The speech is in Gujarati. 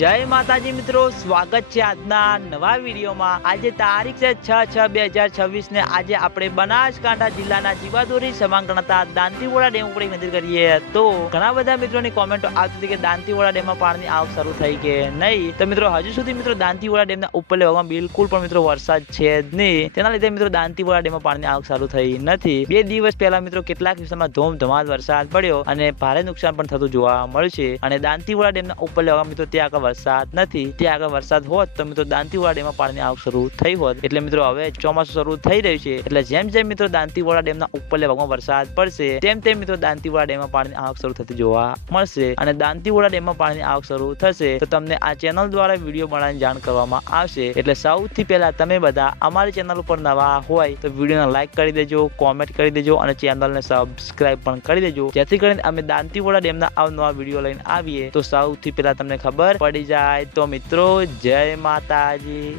જય માતાજી મિત્રો, સ્વાગત છે આજના નવા વિડીયોમાં। આજે તારીખ છે 6/6/2026 ને આજે આપણે બનાસકાંઠા જિલ્લાના જીવાદોરી સમાંગ ગણાતા દાંતીવાડા ડેમ ઉપર એક નજર કરીએ તો ઘણા બધા મિત્રોની કોમેન્ટો આવતી હતી કે દાંતીવાડા ડેમમાં પાણીની આવક શરૂ થઈ કે નહીં। તો મિત્રો હજુ સુધી મિત્રો દાંતીવાડા ડેમના ઉપરલે ભાગમાં બિલકુલ પણ મિત્રો વરસાદ છે જ નહીં। તેના લીધે મિત્રો દાંતીવાડા ડેમમાં પાણીની આવક શરૂ થઈ નથી। 2 દિવસ પહેલા મિત્રો કેટલાક વિસ્તારમાં ધોમધમાલ વરસાદ પડ્યો અને ભારે નુકસાન પણ થતું જોવા મળ્યું છે। અને દાંતીવાડા ડેમના ઉપરલે ભાગમાં મિત્રો ત્યાં આગળ વરસાદ નથી। ત્યાં આગળ વરસાદ હોત તો મિત્રો દાંતીવાડા ડેમમાં પાણીની આવક શરૂ થઈ હોત। એટલે મિત્રો હવે ચોમાસું શરૂ થઈ રહ્યું છે એટલે જેમ જેમ મિત્રો દાંતીવાડા ડેમના ઉપરલે ભાગમાં વરસાદ પડશે તેમ તેમ મિત્રો દાંતીવાડા ડેમમાં પાણીની આવક શરૂ થતી જોવા મળશે। અને દાંતીવાડા ડેમમાં પાણીની આવક શરૂ થશે તો તમને આ ચેનલ દ્વારા વિડીયો બનાવીને જાણ કરવામાં આવશે। એટલે સૌથી પહેલા તમે બધા અમારી ચેનલ ઉપર નવા હોય તો વિડીયોને લાઈક કરી દેજો, કોમેન્ટ કરી દેજો અને ચેનલને સબસ્ક્રાઇબ પણ કરી દેજો, જેથી કરીને અમે દાંતીવાડા ડેમના અવનવા વિડીયો લઈને આવીએ તો સૌથી પહેલા તમને ખબર પડી જાય। તો મિત્રો જય માતાજી।